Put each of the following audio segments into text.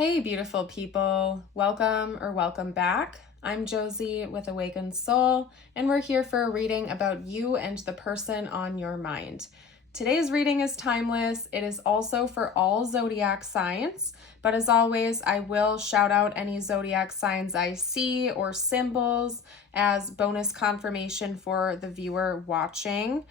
Hey, beautiful people. Welcome back. I'm Josie with Awakened Soul, and we're here for a reading about you and the person on your mind. Today's reading is timeless. It is also for all zodiac signs, but as always, I will shout out any zodiac signs I see or symbols as bonus confirmation for the viewer watching.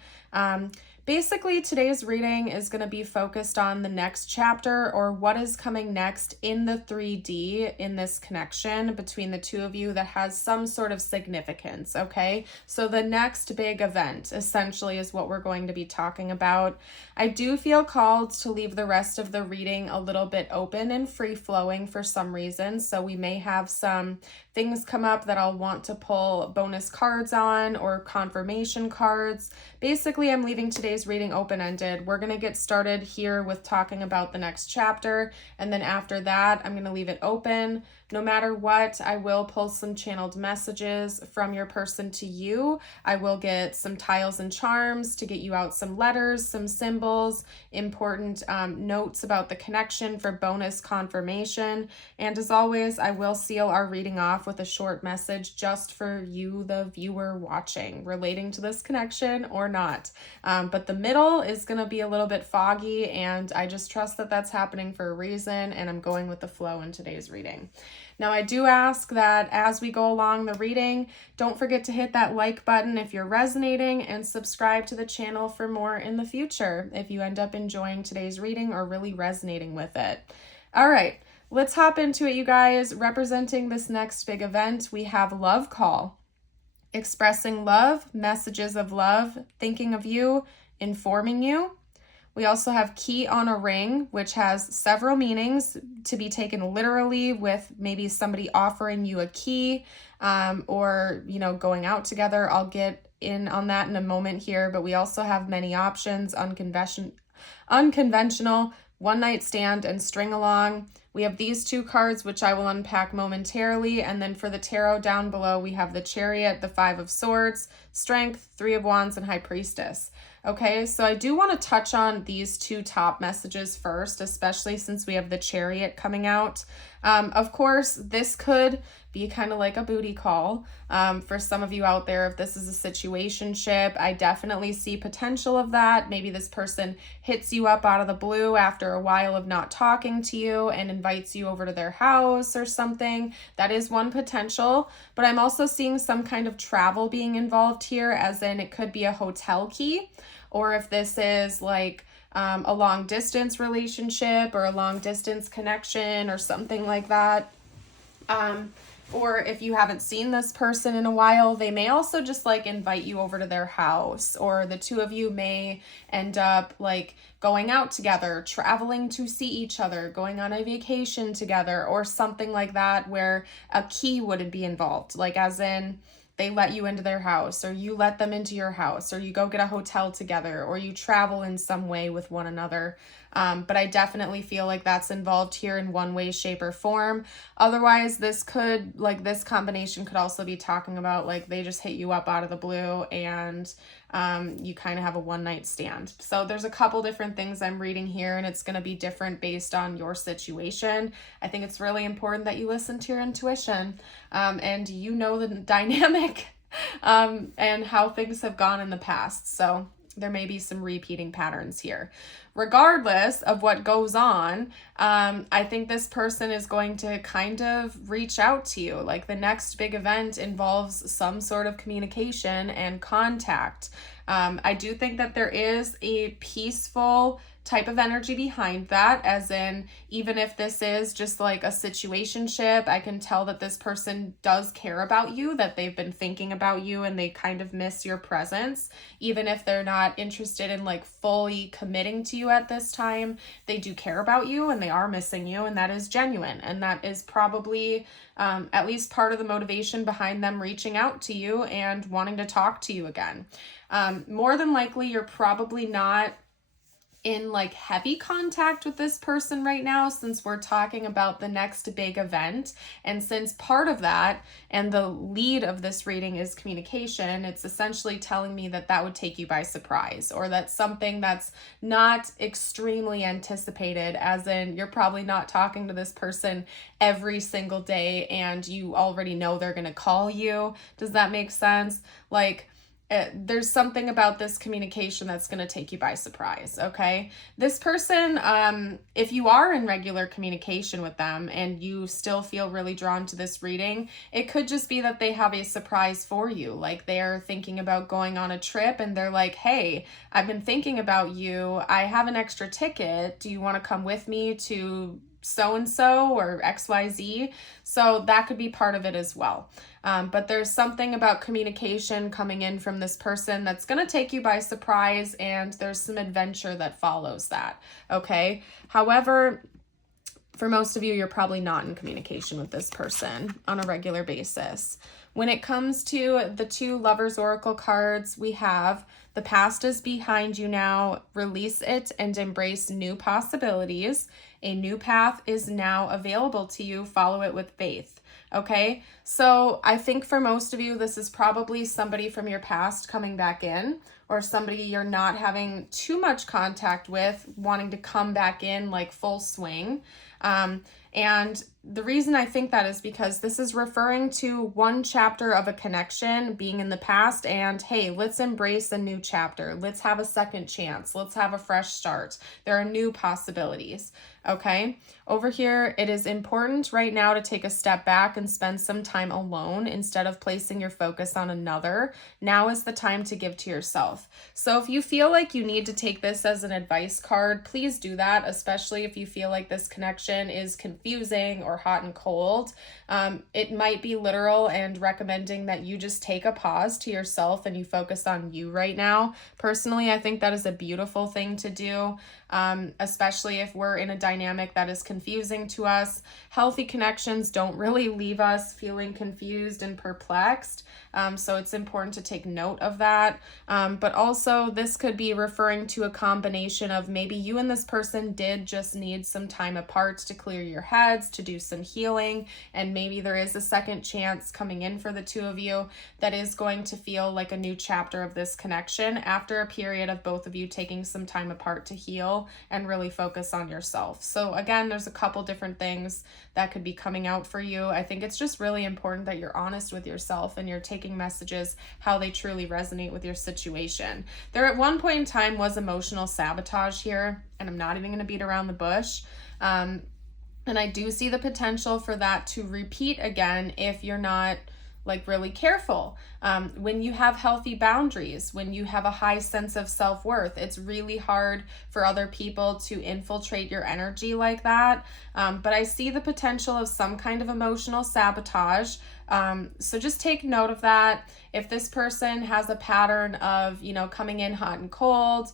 Basically, today's reading is going to be focused on the next chapter or what is coming next in the 3D in this connection between the two of you that has some sort of significance, okay? So the next big event essentially is what we're going to be talking about. I do feel called to leave the rest of the reading a little bit open and free-flowing for some reason, so we may have some things come up that I'll want to pull bonus cards on or confirmation cards. Basically, I'm leaving today's reading open-ended. We're going to get started here with talking about the next chapter, and then after that, I'm going to leave it open. No matter what, I will pull some channeled messages from your person to you. I will get some tiles and charms to get you out some letters, some symbols, important notes about the connection for bonus confirmation. And as always, I will seal our reading off with a short message just for you, the viewer watching, relating to this connection or not. But the middle is going to be a little bit foggy, and I just trust that that's happening for a reason, and I'm going with the flow in today's reading. Now, I do ask that as we go along the reading, don't forget to hit that like button if you're resonating and subscribe to the channel for more in the future if you end up enjoying today's reading or really resonating with it. All right, let's hop into it, you guys. Representing this next big event, we have Love Call. Expressing love, messages of love, thinking of you, informing you. We also have key on a ring, which has several meanings to be taken literally, with maybe somebody offering you a key or, going out together. I'll get in on that in a moment here, but we also have many options: unconventional, one night stand, and string along. We have these two cards, which I will unpack momentarily. And then for the tarot down below, we have the Chariot, the Five of Swords, Strength, Three of Wands, and High Priestess. Okay, so I do want to touch on these two top messages first, especially since we have the Chariot coming out. Of course, this could be kind of like a booty call for some of you out there. If this is a situationship, I definitely see potential of that. Maybe this person hits you up out of the blue after a while of not talking to you and invites you over to their house or something. That is one potential, but I'm also seeing some kind of travel being involved here, as in it could be a hotel key, or if this is like a long distance relationship or a long distance connection or something like that. Or if you haven't seen this person in a while, they may also just like invite you over to their house, or the two of you may end up like going out together, traveling to see each other, going on a vacation together, or something like that, where a key wouldn't be involved, like as in they let you into their house, or you let them into your house, or you go get a hotel together, or you travel in some way with one another. But I definitely feel like that's involved here in one way, shape, or form. Otherwise, this combination could also be talking about like they just hit you up out of the blue and you kind of have a one night stand. So there's a couple different things I'm reading here, and it's going to be different based on your situation. I think it's really important that you listen to your intuition and you know the dynamic and how things have gone in the past. So there may be some repeating patterns here. Regardless of what goes on, I think this person is going to kind of reach out to you. Like the next big event involves some sort of communication and contact. I do think that there is a peaceful type of energy behind that, as in, even if this is just like a situationship, I can tell that this person does care about you, that they've been thinking about you, and they kind of miss your presence. Even if they're not interested in like fully committing to you at this time, they do care about you and they are missing you, and that is genuine, and that is probably at least part of the motivation behind them reaching out to you and wanting to talk to you again. More than likely, you're probably not in like heavy contact with this person right now, since we're talking about the next big event. And since part of that and the lead of this reading is communication, it's essentially telling me that that would take you by surprise, or that's something that's not extremely anticipated, as in you're probably not talking to this person every single day and you already know they're going to call you. Does that make sense? Like, there's something about this communication that's going to take you by surprise, okay? This person, if you are in regular communication with them and you still feel really drawn to this reading, it could just be that they have a surprise for you. Like, they're thinking about going on a trip and they're like, hey, I've been thinking about you. I have an extra ticket. Do you want to come with me to so-and-so or XYZ? So that could be part of it as well. But there's something about communication coming in from this person that's going to take you by surprise, and there's some adventure that follows that, okay? However, for most of you, you're probably not in communication with this person on a regular basis. When it comes to the 2 Lovers Oracle cards, we have the past is behind you now, release it and embrace new possibilities. A new path is now available to you, follow it with faith. Okay, so I think for most of you, this is probably somebody from your past coming back in, or somebody you're not having too much contact with, wanting to come back in like full swing. And the reason I think that is because this is referring to one chapter of a connection being in the past, and hey, let's embrace a new chapter. Let's have a second chance. Let's have a fresh start. There are new possibilities. Okay, over here, it is important right now to take a step back and spend some time alone instead of placing your focus on another. Now is the time to give to yourself. So if you feel like you need to take this as an advice card, please do that, especially if you feel like this connection is confusing or hot and cold. It might be literal and recommending that you just take a pause to yourself and you focus on you right now. Personally, I think that is a beautiful thing to do. Especially if we're in a dynamic that is confusing to us. Healthy connections don't really leave us feeling confused and perplexed. So it's important to take note of that. But also this could be referring to a combination of maybe you and this person did just need some time apart to clear your heads, to do some healing, and maybe there is a second chance coming in for the 2 of you that is going to feel like a new chapter of this connection after a period of both of you taking some time apart to heal and really focus on yourself. So again, there's a couple different things that could be coming out for you. I think it's just really important that you're honest with yourself and you're taking messages how they truly resonate with your situation. There at one point in time was emotional sabotage here, and I'm not even going to beat around the bush. And I do see the potential for that to repeat again if you're not like really careful. When you have healthy boundaries, when you have a high sense of self-worth, it's really hard for other people to infiltrate your energy like that. But I see the potential of some kind of emotional sabotage. So just take note of that. If this person has a pattern of, coming in hot and cold,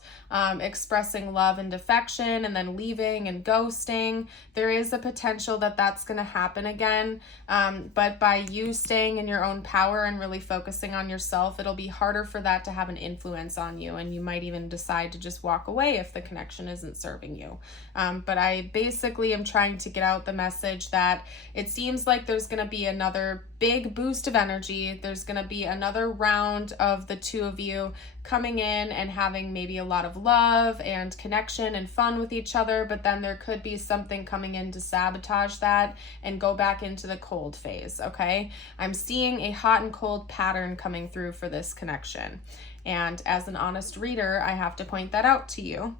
expressing love and affection, and then leaving and ghosting, there is a potential that that's going to happen again. But by you staying in your own power and really focusing on yourself, it'll be harder for that to have an influence on you. And you might even decide to just walk away if the connection isn't serving you. But I basically am trying to get out the message that it seems like there's going to be another big boost of energy. There's going to be another round of the 2 of you coming in and having maybe a lot of love and connection and fun with each other, but then there could be something coming in to sabotage that and go back into the cold phase, okay? I'm seeing a hot and cold pattern coming through for this connection. And as an honest reader, I have to point that out to you.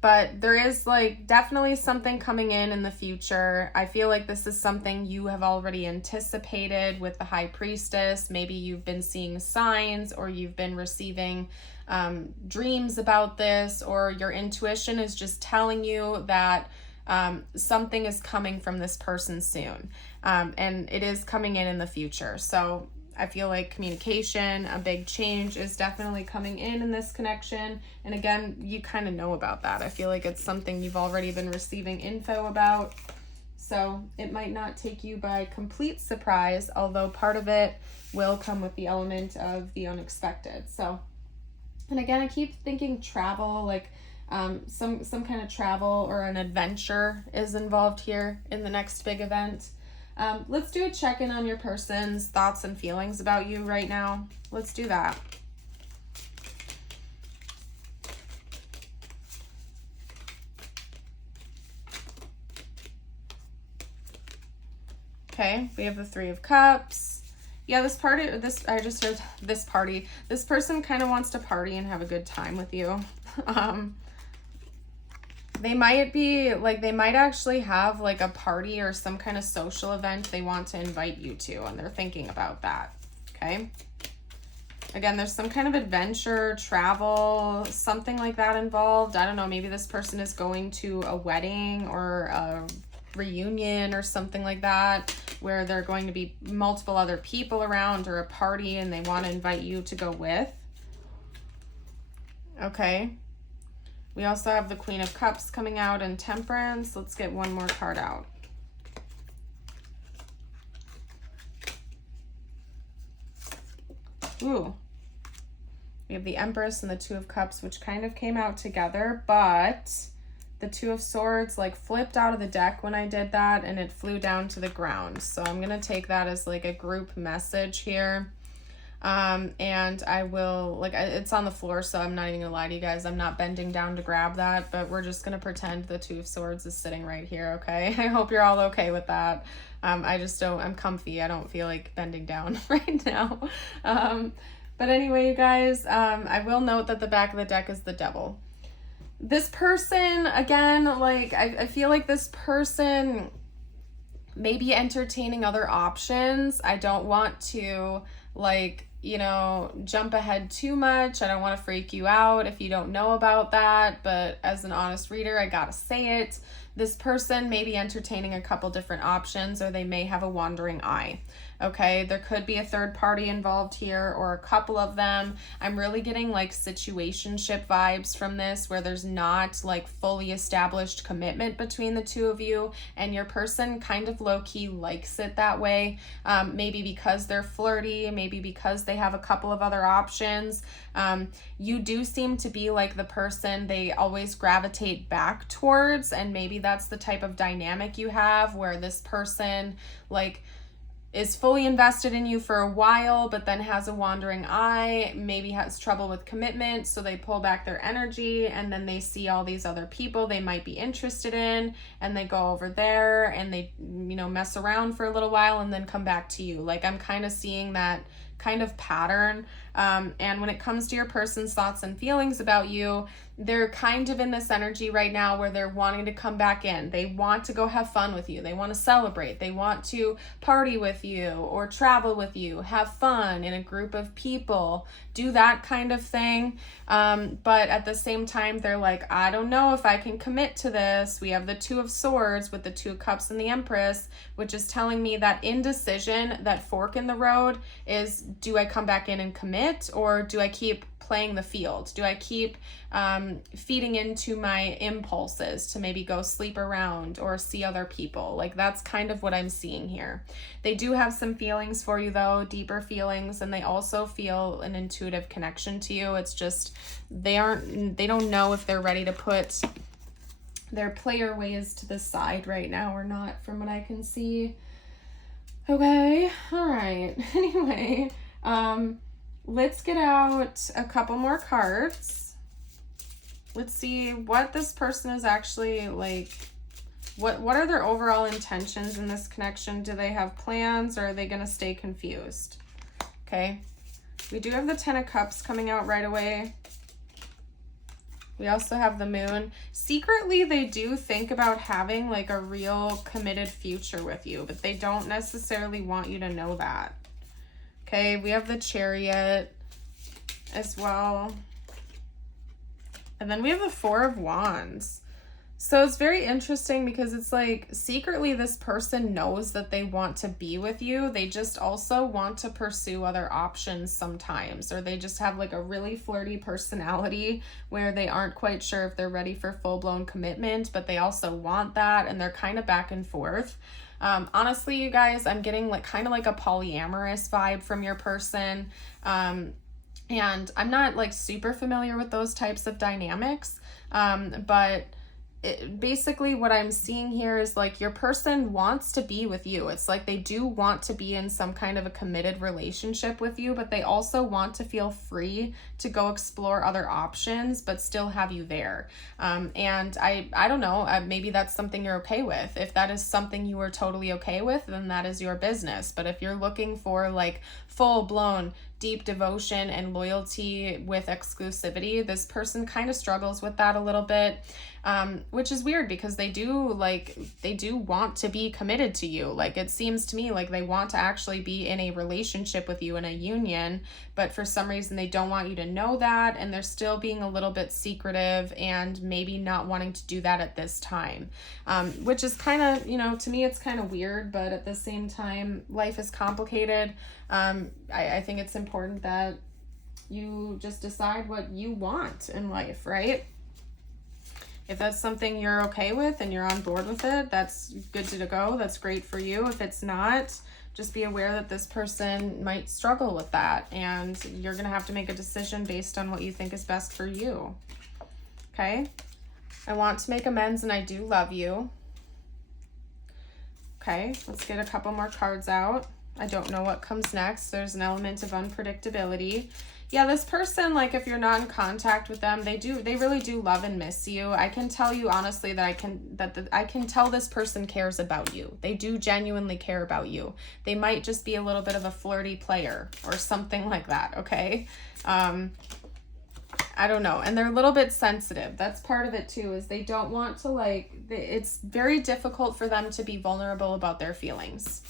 But there is definitely something coming in the future. I feel like this is something you have already anticipated with the High Priestess. Maybe you've been seeing signs, or you've been receiving dreams about this, or your intuition is just telling you that something is coming from this person soon. And it is coming in the future. So I feel like communication, a big change is definitely coming in this connection. And again, you kind of know about that. I feel like it's something you've already been receiving info about. So it might not take you by complete surprise, although part of it will come with the element of the unexpected. So, and again, I keep thinking travel, Some kind of travel or an adventure is involved here in the next big event. Let's do a check-in on your person's thoughts and feelings about you right now. Let's do that. Okay, we have the Three of Cups. Yeah, this person kind of wants to party and have a good time with you. They might actually have like a party or some kind of social event they want to invite you to, and they're thinking about that, okay? Again, there's some kind of adventure, travel, something like that involved. I don't know, maybe this person is going to a wedding or a reunion or something like that, where there are going to be multiple other people around, or a party, and they want to invite you to go with. Okay. We also have the Queen of Cups coming out and Temperance. Let's get one more card out. Ooh. We have the Empress and the Two of Cups, which kind of came out together, but the Two of Swords like flipped out of the deck when I did that, and it flew down to the ground. So I'm going to take that as like a group message here. And I will, like, it's on the floor, so I'm not even gonna lie to you guys. I'm not bending down to grab that, but we're just gonna pretend the Two of Swords is sitting right here, okay? I hope you're all okay with that. I'm comfy. I don't feel like bending down right now. But anyway, you guys, I will note that the back of the deck is the Devil. This person, again, like, I feel like this person may be entertaining other options. I don't want to, like, you know, jump ahead too much. I don't want to freak you out if you don't know about that, but as an honest reader, I gotta say it. This person may be entertaining a couple different options, or they may have a wandering eye. Okay, there could be a third party involved here, or a couple of them. I'm really getting like situationship vibes from this, where there's not like fully established commitment between the two of you, and your person kind of low-key likes it that way. Maybe because they're flirty, maybe because they have a couple of other options. You do seem to be like the person they always gravitate back towards, and maybe that's the type of dynamic you have, where this person like is fully invested in you for a while, but then has a wandering eye, maybe has trouble with commitment, so they pull back their energy, and then they see all these other people they might be interested in, and they go over there and they, you know, mess around for a little while and then come back to you. Like, I'm kind of seeing that kind of pattern. And when it comes to your person's thoughts and feelings about you, they're kind of in this energy right now where they're wanting to come back in. They want to go have fun with you. They want to celebrate. They want to party with you or travel with you, have fun in a group of people, do that kind of thing. But at the same time, they're like, I don't know if I can commit to this. We have the Two of Swords with the Two of Cups and the Empress, which is telling me that indecision, that fork in the road is, do I come back in and commit, or do I keep playing the field? Do I keep feeding into my impulses to maybe go sleep around or see other people? Like, that's kind of what I'm seeing here. They do have some feelings for you though, deeper feelings, and they also feel an intuitive connection to you. It's just they don't know if they're ready to put their player ways to the side right now or not, from what I can see. Okay, all right. Anyway, let's get out a couple more cards. Let's see what this person is actually like. What are their overall intentions in this connection? Do they have plans, or are they going to stay confused? Okay. We do have the Ten of Cups coming out right away. We also have the Moon. Secretly, they do think about having like a real committed future with you, but they don't necessarily want you to know that. Okay, we have the Chariot as well. And then we have the Four of Wands. So it's very interesting because it's like secretly this person knows that they want to be with you. They just also want to pursue other options sometimes, or they just have like a really flirty personality where they aren't quite sure if they're ready for full-blown commitment, but they also want that, and they're kind of back and forth. Honestly, you guys, I'm getting like kind of like a polyamorous vibe from your person. And I'm not like super familiar with those types of dynamics, But basically what I'm seeing here is like your person wants to be with you. It's like they do want to be in some kind of a committed relationship with you, but they also want to feel free to go explore other options, but still have you there. And I don't know, maybe that's something you're okay with. If that is something you are totally okay with, then that is your business. But if you're looking for like full-blown deep devotion and loyalty with exclusivity, this person kind of struggles with that a little bit, which is weird because they do want to be committed to you. Like, it seems to me like they want to actually be in a relationship with you, in a union, but for some reason they don't want you to know that, and they're still being a little bit secretive and maybe not wanting to do that at this time, which is kind of, to me it's kind of weird, but at the same time, life is complicated. I think it's important that you just decide what you want in life, right? If that's something you're okay with and you're on board with it, that's good to go. That's great for you. If it's not, just be aware that this person might struggle with that, and you're going to have to make a decision based on what you think is best for you. Okay? I want to make amends and I do love you. Okay, let's get a couple more cards out. I don't know what comes next. There's an element of unpredictability. Yeah, this person, like, if you're not in contact with them, they really do love and miss you. I can tell you honestly that I can tell this person cares about you. They do genuinely care about you. They might just be a little bit of a flirty player or something like that, okay? I don't know. And they're a little bit sensitive. That's part of it too, is they don't want to, it's very difficult for them to be vulnerable about their feelings,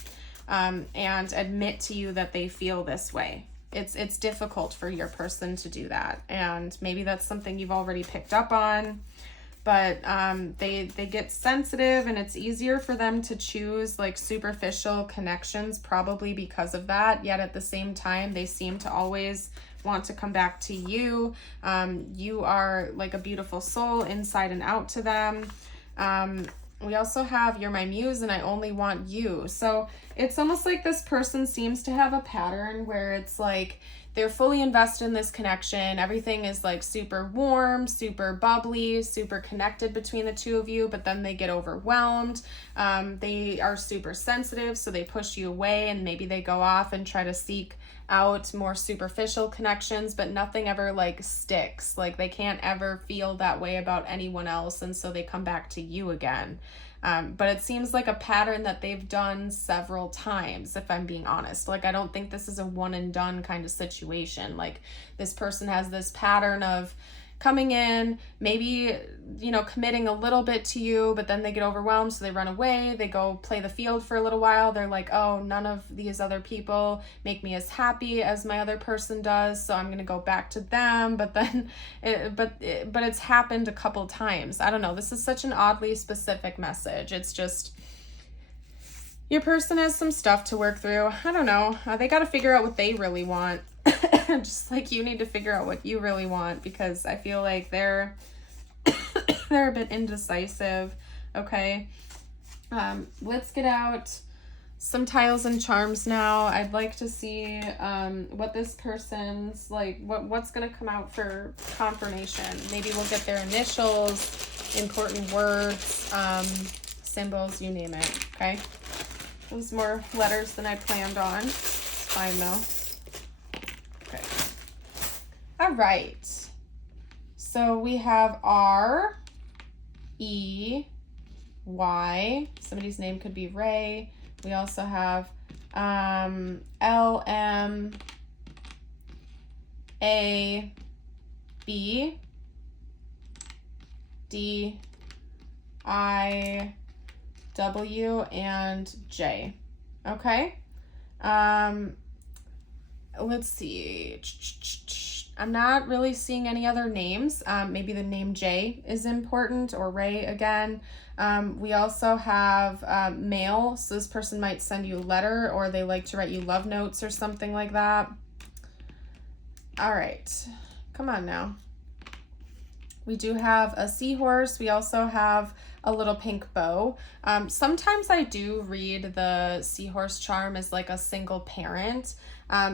and admit to you that they feel this way. It's difficult for your person to do that, and maybe that's something you've already picked up on, but they get sensitive, and it's easier for them to choose like superficial connections, probably because of that. Yet at the same time, they seem to always want to come back to you. You are like a beautiful soul inside and out to them. We also have, you're my muse and I only want you. So it's almost like this person seems to have a pattern where it's like they're fully invested in this connection. Everything is like super warm, super bubbly, super connected between the two of you, but then they get overwhelmed. They are super sensitive, so they push you away, and maybe they go off and try to seek out more superficial connections, but nothing ever like sticks. Like, they can't ever feel that way about anyone else, and so they come back to you again. But it seems like a pattern that they've done several times, if I'm being honest. Like, I don't think this is a one and done kind of situation. Like, this person has this pattern of coming in, maybe, committing a little bit to you, but then they get overwhelmed, so they run away. They go play the field for a little while. They're like, oh, none of these other people make me as happy as my other person does, so I'm going to go back to them. But then, but it's happened a couple times. I don't know. This is such an oddly specific message. It's just, your person has some stuff to work through. I don't know. They got to figure out what they really want. Just like you need to figure out what you really want, because I feel like they're a bit indecisive. Okay. Let's get out some tiles and charms now. I'd like to see what this person's like, what's going to come out for confirmation. Maybe we'll get their initials, important words, symbols, you name it. Okay. It was more letters than I planned on. It's fine though. Okay. All right. So we have R, E, Y. Somebody's name could be Ray. We also have L, M, A, B, D, I, W, and J. Okay. Let's see. I'm not really seeing any other names. Maybe the name J is important, or Ray again. We also have mail. So this person might send you a letter, or they like to write you love notes or something like that. All right. Come on now. We do have a seahorse. We also have a little pink bow. Sometimes I do read the seahorse charm as like a single parent.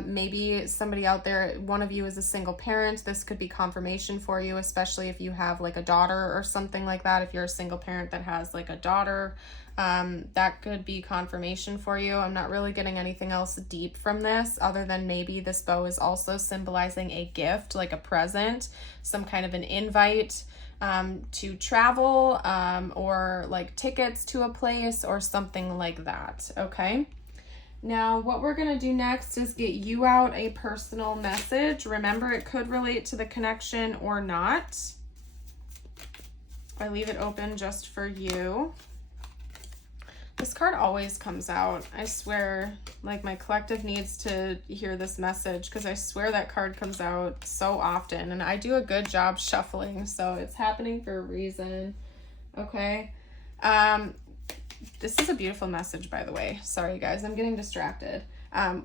Maybe somebody out there, one of you is a single parent. This could be confirmation for you, especially if you have like a daughter or something like that. If you're a single parent that has like a daughter, that could be confirmation for you. I'm not really getting anything else deep from this other than maybe this bow is also symbolizing a gift, like a present, some kind of an invite to travel, or like tickets to a place or something like that. Okay. Now, what we're going to do next is get you out a personal message. Remember, it could relate to the connection or not. I leave it open just for you. This card always comes out. I swear, like my collective needs to hear this message because I swear that card comes out so often and I do a good job shuffling, so it's happening for a reason. Okay. This is a beautiful message, by the way. Sorry, guys, I'm getting distracted.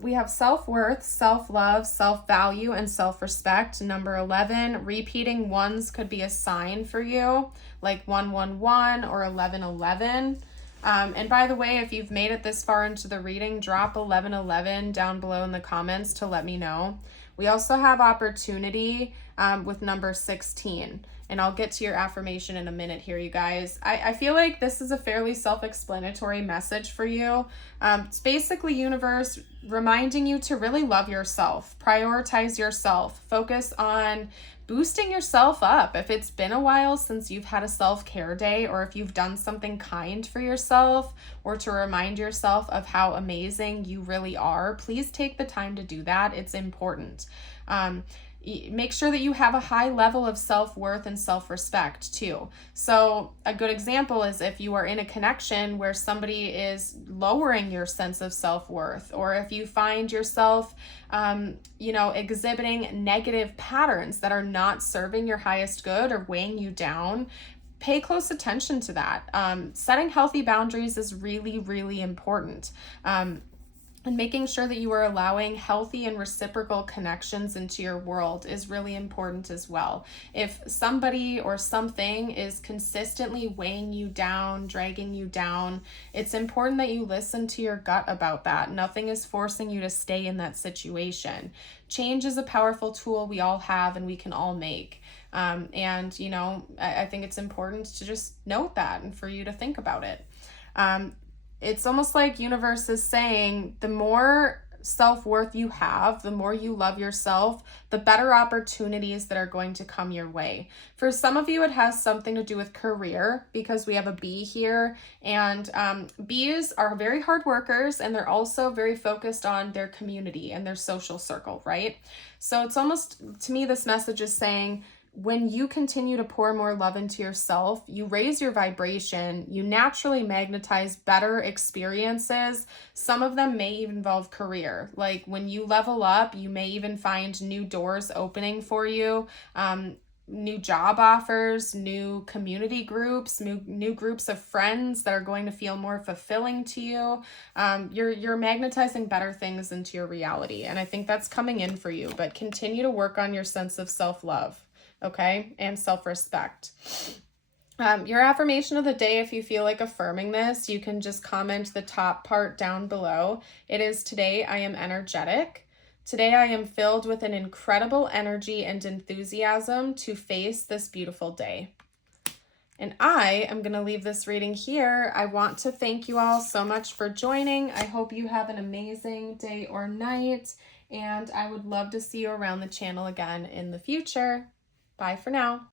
We have self-worth, self-love, self-value, and self-respect. Number 11, repeating ones could be a sign for you, like 111 or 1111. And by the way, if you've made it this far into the reading, drop 1111 down below in the comments to let me know. We also have opportunity with number 16. And I'll get to your affirmation in a minute here, you guys. I feel like this is a fairly self-explanatory message for you. It's basically universe reminding you to really love yourself, prioritize yourself, focus on boosting yourself up. If it's been a while since you've had a self-care day, or if you've done something kind for yourself, or to remind yourself of how amazing you really are, please take the time to do that. It's important. Make sure that you have a high level of self-worth and self-respect too. So a good example is if you are in a connection where somebody is lowering your sense of self-worth, or if you find yourself, exhibiting negative patterns that are not serving your highest good or weighing you down, pay close attention to that. Setting healthy boundaries is really, really important. And making sure that you are allowing healthy and reciprocal connections into your world is really important as well. If somebody or something is consistently weighing you down, dragging you down, it's important that you listen to your gut about that. Nothing is forcing you to stay in that situation. Change is a powerful tool we all have and we can all make. I think it's important to just note that and for you to think about it. It's almost like universe is saying the more self-worth you have, the more you love yourself, the better opportunities that are going to come your way. For some of you, it has something to do with career because we have a bee here, and bees are very hard workers and they're also very focused on their community and their social circle, right? So it's almost, to me, this message is saying, when you continue to pour more love into yourself, you raise your vibration, you naturally magnetize better experiences. Some of them may even involve career. Like when you level up, you may even find new doors opening for you, new job offers, new community groups, new groups of friends that are going to feel more fulfilling to you. You're magnetizing better things into your reality. And I think that's coming in for you, but continue to work on your sense of self-love. Okay, and self-respect. Your affirmation of the day, if you feel like affirming this, you can just comment the top part down below. It is, today I am energetic. Today I am filled with an incredible energy and enthusiasm to face this beautiful day. And I am going to leave this reading here. I want to thank you all so much for joining. I hope you have an amazing day or night, and I would love to see you around the channel again in the future. Bye for now.